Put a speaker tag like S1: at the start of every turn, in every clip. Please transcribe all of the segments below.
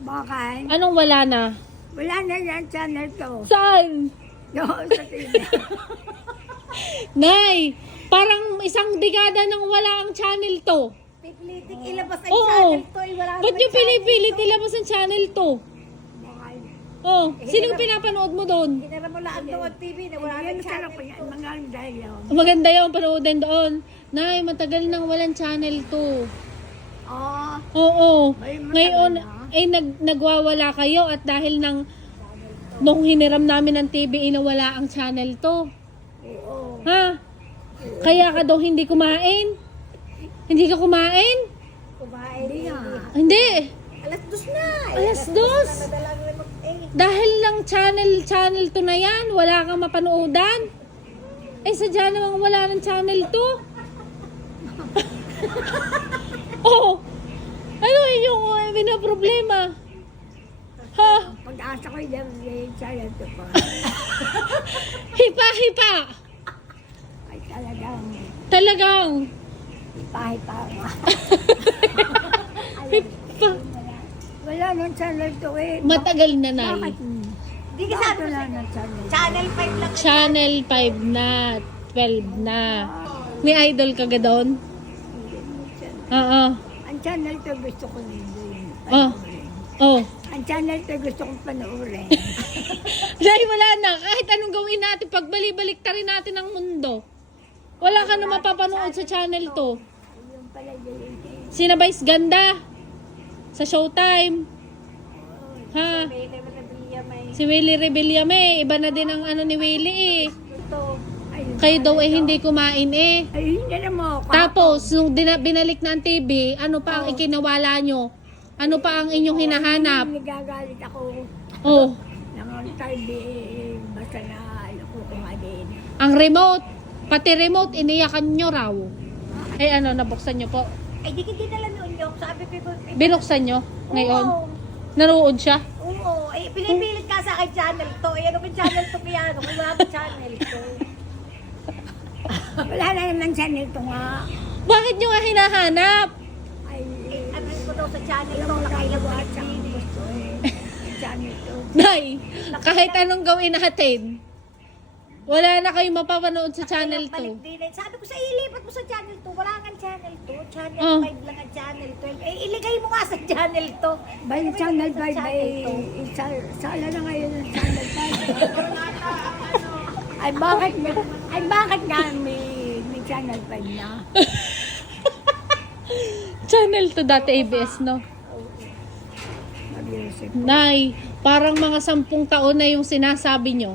S1: Kumakain.
S2: Anong wala na?
S1: Wala na yan channel to.
S2: Saan?
S1: Doon sa TV.
S2: Nay, parang isang dekada nang wala ang channel to.
S3: Pipiliting ilabas ang
S2: Oo.
S3: channel to. Wala
S2: Ba't nyo pinipilit ilabas ang channel to?
S1: Kumakain.
S2: Oh, sinong pinapanood mo doon?
S3: Hinara mo lang doon TV na wala
S1: Yan
S3: nang
S1: masarap
S3: channel
S1: po yan.
S3: to.
S1: Mga dahil yun.
S2: Maganda yung panoodin doon. Nay, matagal nang walang channel to.
S1: Oo.
S2: Oo.
S1: Ay, matagal
S2: Ngayon,
S1: na.
S2: nagwawala kayo at dahil nung hiniram namin ng TV, inawala ang channel to.
S1: Oo.
S2: Ha? Kaya ka daw hindi kumain? Hindi ka kumain?
S3: Kumain.
S1: Hindi nga.
S2: Hindi.
S3: Alas 2 na.
S2: Alas 2?
S3: Nadalang remote
S2: Dahil lang channel to na yan, wala kang mapanoodan. Eh, sadya namang wala ng channel to. Oh, ano yung binaproblema? Ha?
S1: Pag-asa ko yung channel to pa.
S2: Hipa-hipa.
S1: Ay talagang
S2: Talagang.
S1: pahipa nga.
S2: Hipa.
S1: Wala nang channel to eh.
S2: Matagal na, Nay.
S1: Bakit?
S3: Hindi ka
S1: Bakit
S3: sabi
S1: wala nang channel?
S3: Channel 5 lang.
S2: Channel 5 na. 12 na. May idol ka ga doon? Oo.
S1: Ang channel to gusto ko din.
S2: Oh. Oh.
S1: Ang channel to gusto kong panoorin.
S2: Dahil wala na. Kahit anong gawin natin, pagbalik-balik ta rin natin ang mundo. Wala ka na mapapanood sa channel to.
S1: Yung pala yun.
S2: Sina Vice Ganda. Sa Showtime. Ha?
S3: May Rebilla, may
S2: Si Willie Rebillame. Iba na din ang ano ni Willie eh.
S3: ito.
S1: Ayun.
S2: Kayo daw eh hindi kumain eh.
S1: Ay, hindi na mo.
S2: Tapos, nung binalik na ang TV, ano pa ang ikinawala nyo? Ano pa ang inyong hinahanap?
S1: Nagagalit ako.
S2: Oh,
S1: Nang time basta na ano ko kung alin.
S2: ang remote. Pati remote, iniyakan nyo raw. Eh ano, nabuksan nyo po?
S3: Ay, di ka dinala noon yung sabi ko.
S2: Binuksan nyo ngayon?
S3: Oo.
S2: Naroon siya?
S3: Oo. Ay, pinipilit ka sa akin channel to. Ay, ano ba channel to kaya? Ano kung wala ba channel to?
S1: Wala na naman channel to nga.
S2: Bakit nyo nga hinahanap?
S1: Ay,
S3: Ano ko daw sa channel
S1: alam
S3: to?
S1: mo
S3: Nakailang
S1: nakailawa
S3: ulit
S1: at saka
S3: din.
S1: gusto eh. Channel to.
S2: Nay, kahit anong gawin natin, wala na kayong mapapanood sa channel
S3: Balik
S2: 2.
S3: din. Sabi ko sa ilipat mo sa channel 2. Wala kang channel 2. Channel
S2: Oh.
S3: 5 lang ang channel 12. Eh, iligay mo nga sa channel 2.
S1: By channel 5 ay
S3: Channel
S1: sala na ngayon ng channel 5. Ay bakit nga may channel 5 na?
S2: Channel 2 dati ABS, no?
S1: Mag-iisip.
S2: Nay, parang mga 10 taon na yung sinasabi nyo.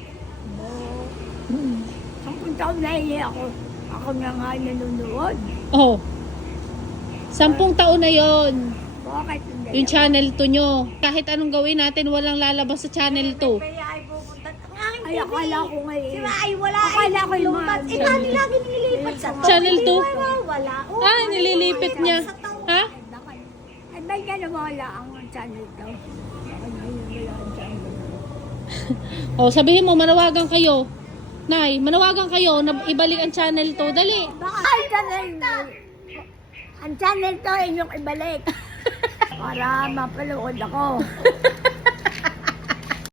S1: Sampung taon na hindi ako. Ako na nga nanonood.
S2: Oh. 10 taon na yon
S1: Bakit hindi?
S2: yung channel 2 nyo. Kahit anong gawin natin, walang lalabas sa channel 2.
S3: Kaya ay pupunta. Ang aking
S1: Ay, akala ko ngayon.
S3: Sila ay wala.
S1: Akala ko yung
S3: lumat.
S1: mga-
S3: Eh, paano lagi nililipat sa to?
S2: Channel
S3: Hindi
S2: 2?
S3: Wala. Oh,
S2: Ah, nililipit niya.
S3: Sa to.
S2: Ha?
S1: Ay, ba't ka nawala ang channel to? Ako na yun wala ang channel.
S2: Oh, sabihin mo, manawagan kayo. Nay, manawagan kayo na ibalik ang channel 2. Dali.
S1: Ay, channel to! Ang channel to inyong ibalik. Para mapalood ako.